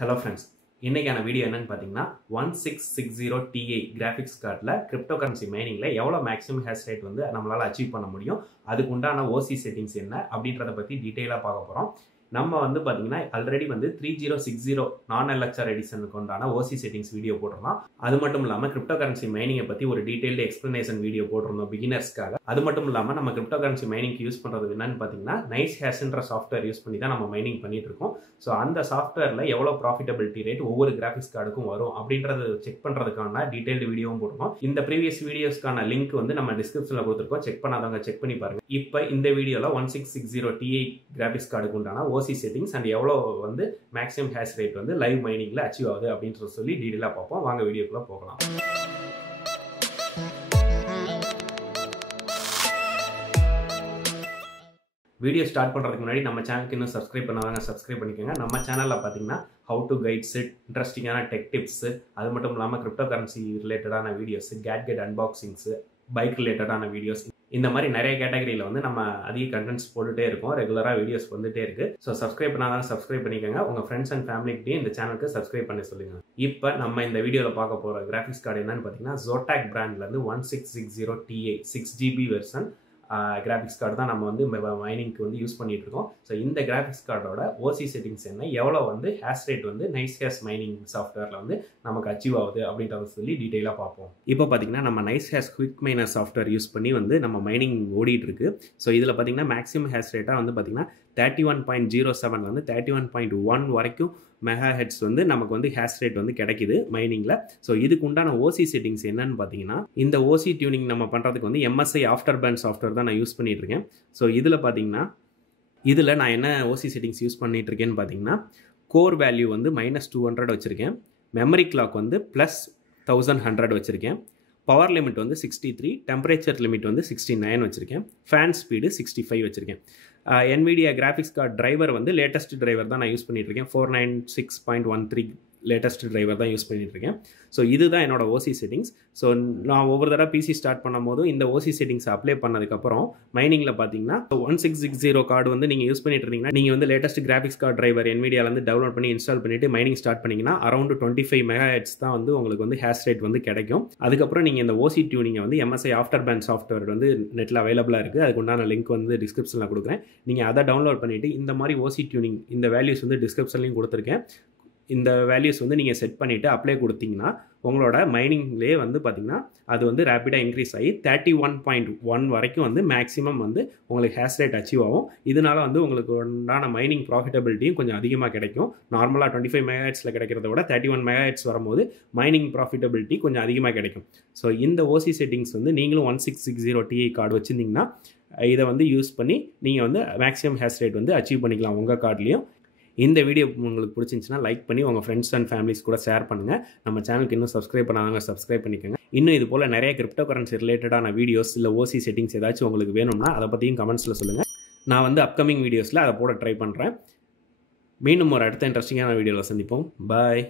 Hello friends, இன்னைக்கான video என்னன்னு பாத்தீங்கன்னா 1660 Ti கிராபிக்ஸ் கார்டுல கிரிப்டோகரன்சி மைனிங்ல எவ்வளவு மேக்ஸிமம் ஹேஷ் ரேட் வந்து நம்மளால அச்சீவ் பண்ண முடியும், அதுக்கு உண்டான OC செட்டிங்ஸ் என்ன அப்படின்றத பத்தி டீடைலா பார்க்க போறோம். நம்ம வந்து பாத்தீங்கன்னா ஆல்ரெடி வந்து 3060 நான் LHR எடிஷனுக்கு உண்டான OC செட்டிங்ஸ் வீடியோ போட்டிருந்தோம். அது மட்டும் இல்லாம கிரிப்டோகரன்சி மைனிங்கை பத்தி ஒரு டீடைல்டு எக்ஸ்பிளனேஷன் வீடியோ போட்டிருந்தோம் பிகினர்ஸ்க்காக. அது மட்டும் இல்லாம நம்ம கிரிப்டோகரன்சி மைனிங்க்கு யூஸ் பண்றது என்னன்னு பாத்தீங்கன்னா நைஸ் ஹேஷ்ன்ற சாஃப்ட்வேர் யூஸ் பண்ணி தான் நம்ம மைனிங் பண்ணிட்டு இருக்கோம். ஸோ அந்த சாஃப்ட்வேர்ல எவ்வளவு ப்ராஃபிட்டபிலிட்டி ரேட் ஒவ்வொரு கிராஃபிக்ஸ் கார்டுக்கும் வரும் அப்படின்றது செக் பண்றதுக்கான டீடைல்டு வீடியோவும் போட்டிருக்கோம். இந்த ப்ரீவியஸ் வீடியோஸ்க்கான லிங்க் வந்து நம்ம டிஸ்கிரிப்ஷன்ல கொடுத்துருக்கோம், செக் பண்ணாதவங்க செக் பண்ணி பாருங்க. இப்போ இந்த வீடியோல 1660 Ti கிராபிக்ஸ் கார்டுக்கு உண்டான OC செட்டிங்ஸ் அண்ட் எவ்வளோ வந்து மேக்ஸிமம் ஹேஷ் ரேட் வந்து லைவ் மைனிங்ல அச்சீவ் ஆகுது அப்படின்ற சொல்லி டீடைலா பார்ப்போம். வாங்க வீடியோக்குள்ள போகலாம். வீடியோ ஸ்டார்ட் பண்ணுறதுக்கு முன்னாடி நம்ம சேனலுக்கு இன்னும் சப்ஸ்கிரைப் பண்ணாதாங்க சப்ஸ்கிரைப் பண்ணிக்கோங்க. நம்ம சேனலில் பார்த்தீங்கன்னா ஹவு டு கைட்ஸ், இன்ட்ரெஸ்டிங்கான டெக் டிப்ஸு, அது மட்டும் இல்லாமல் கிரிப்டோ கரன்சி ரிலேட்டடான வீடியோஸ், கேட்கெட் அன்பாக்சிங்ஸு, பைக் ரிலேட்டடான வீடியோஸ், இந்த மாதிரி நிறைய கேட்டகரியில் வந்து நம்ம அதிக கண்டென்ட்ஸ் போட்டுகிட்டே இருக்கோம். ரெகுலராக வீடியோஸ் வந்துட்டே இருக்குது. ஸோ சப்ஸ்கிரைப் பண்ணாதாங்க சப்ஸ்கிரைப் பண்ணிக்கோங்க. உங்கள் ஃப்ரெண்ட்ஸ் அண்ட் ஃபேமிலிக்கிட்டையும் இந்த சேனலுக்கு சப்ஸ்கிரைப் பண்ணி சொல்லுங்கள். இப்போ நம்ம இந்த வீடியோவில் பார்க்க போகிற கிராஃபிக்ஸ் கார்டு என்னன்னு பார்த்தீங்கன்னா ஜோட்டாக் பிராண்ட்லேருந்து 1660 Ti 6GB version graphics card தான் நம்ம வந்து மைனிங்க்கு வந்து யூஸ் பண்ணிட்டு இருக்கோம். ஸோ இந்த கிராஃபிக்ஸ் கார்டோட OC செட்டிங்ஸ் என்ன, எவ்வளோ வந்து ஹேஷ் ரேட் வந்து நைஸ் ஹேஷ் மைனிங் சாஃப்ட்வேரில் வந்து நமக்கு அச்சீவ் ஆகுது அப்படின்றத சொல்லி டீட்டெயிலாக பார்ப்போம். இப்போ பார்த்தீங்கன்னா நம்ம nice hash quick minor software use பண்ணி வந்து நம்ம மைனிங் ஓடிட்டு இருக்கு. ஸோ இதில் பார்த்தீங்கன்னா மேக்ஸிமம் ஹேஷ் ரேட்டாக வந்து பார்த்தீங்கன்னா 31.07 வந்து 31.1 வரைக்கும் மெகா ஹெட்ஸ் வந்து நமக்கு வந்து ஹேஷ் ரேட் வந்து கிடைக்குது மைனிங்கில். ஸோ இதுக்கு உண்டான OC செட்டிங்ஸ் என்னன்னு பார்த்தீங்கன்னா இந்த OC டியூனிங் நம்ம பண்ணுறதுக்கு வந்து MSI ஆஃப்டர் பேண்ட் சாஃப்ட்வேர் தான் நான் யூஸ் பண்ணிட்டு இருக்கேன். ஸோ இதில் பார்த்தீங்கன்னா இதில் நான் என்ன OC செட்டிங்ஸ் யூஸ் பண்ணிட்டு இருக்கேன்னு பார்த்தீங்கன்னா கோர் வேல்யூ வந்து -200 வச்சுருக்கேன், மெமரி கிளாக் வந்து +1100 வச்சுருக்கேன், பவர் லிமிட் வந்து 63, டெம்பரேச்சர் லிமிட் வந்து 69 வச்சுருக்கேன், ஃபேன் ஸ்பீடு 65 வச்சுருக்கேன். NVIDIA கிராஃபிக்ஸ் கார்டு டிரைவர் வந்து லேட்டஸ்ட் டிரைவர் தான் நான் யூஸ் பண்ணிட்டு இருக்கேன். 496.13 லேட்டஸ்ட் டிரைவர் தான் யூஸ் பண்ணிட்டு இருக்கேன். ஸோ இதுதான் என்னோட OC செட்டிங்ஸ். ஸோ நான் ஒவ்வொரு தடவை PC ஸ்டார்ட் பண்ணும் போதும் இந்த OC செட்டிங்ஸ் அப்ளை பண்ணதுக்கப்புறம் மைனிங்கில் பார்த்தீங்கன்னா 1660 கார்டு வந்து நீங்கள் யூஸ் பண்ணிட்டு இருந்தீங்கன்னா நீங்கள் வந்து லேட்டஸ்ட் கிராஃபிக்ஸ் கார்டு டிரைவர் NVIDIAலேருந்து டவுன்லோட் பண்ணி இன்ஸ்டால் பண்ணிட்டு மைனிங் ஸ்டார்ட் பண்ணிங்கன்னா அரௌண்ட் 25 MHz தான் வந்து உங்களுக்கு வந்து ஹேஷ் ரேட் வந்து கிடைக்கும். அதுக்கப்புறம் நீங்கள் இந்த OC டியூனிங்கை வந்து MSI ஆஃப்டர் பேண்ட் சாஃப்ட்வேர் வந்து நெட்டில் அவைலபிளாக இருக்குது. அதுக்கு உண்டான லிங்க் வந்து டிஸ்கிரிப்ஷனில் கொடுக்குறேன். நீங்கள் அதை டவுன்லோட் பண்ணிவிட்டு இந்த மாதிரி OC டியூனிங் இந்த வேல்யூஸ் வந்து டிஸ்கிரிப்ஷன்லையும் கொடுத்துருக்கேன். இந்த வேல்யூஸ் வந்து நீங்கள் செட் பண்ணிவிட்டு அப்ளை கொடுத்தீங்கன்னா உங்களோட மைனிங்லேயே வந்து பார்த்திங்கன்னா அது வந்து ரேப்பிடாக இன்க்ரீஸ் ஆகி 31.1 வரைக்கும் வந்து மேக்ஸிமம் வந்து உங்களுக்கு ஹேஷ் ரேட் அச்சீவ் ஆகும். இதனால வந்து உங்களுக்கு உண்டான மைனிங் ப்ராஃபிட்டபிலிட்டியும் கொஞ்சம் அதிகமாக கிடைக்கும். நார்மலாக 25 MHzல கிடைக்கிறத விட 31 MHz வரும்போது மைனிங் ப்ராஃபிட்டபிலிட்டி கொஞ்சம் அதிகமாக கிடைக்கும். ஸோ இந்த OC செட்டிங்ஸ் வந்து நீங்களும் 1660 Ti கார்டு வச்சுருந்தீங்கன்னா இதை வந்து யூஸ் பண்ணி நீங்கள் வந்து மேக்ஸிமம் ஹேஷ் ரேட் வந்து அச்சீவ் பண்ணிக்கலாம் உங்கள் கார்ட்லேயும். இந்த வீடியோ உங்களுக்கு பிடிச்சிருந்துச்சுன்னா லைக் பண்ணி உங்கள் ஃப்ரெண்ட்ஸ் அண்ட் ஃபேமிலிஸ் கூட ஷேர் பண்ணுங்கள். நம்ம சேனலுக்கு இன்னும் சப்ஸ்கிரைப் பண்ணாங்க சப்ஸ்கிரைப் பண்ணிக்கோங்க. இன்னும் இது போல் நிறைய கிரிப்டோ கரன்சி ரிலேட்டடான வீடியோஸ் இல்லை OC செட்டிங்ஸ் ஏதாச்சும் உங்களுக்கு வேணும்னா அதை பற்றியும் கமெண்ட்ஸில் சொல்லுங்கள். நான் வந்து அப்கமிங் வீடியோஸில் அதை போட ட்ரை பண்ணுறேன். மீண்டும் ஒரு அடுத்த இன்ட்ரெஸ்டிங்கான வீடியோவில் சந்திப்போம். பாய்.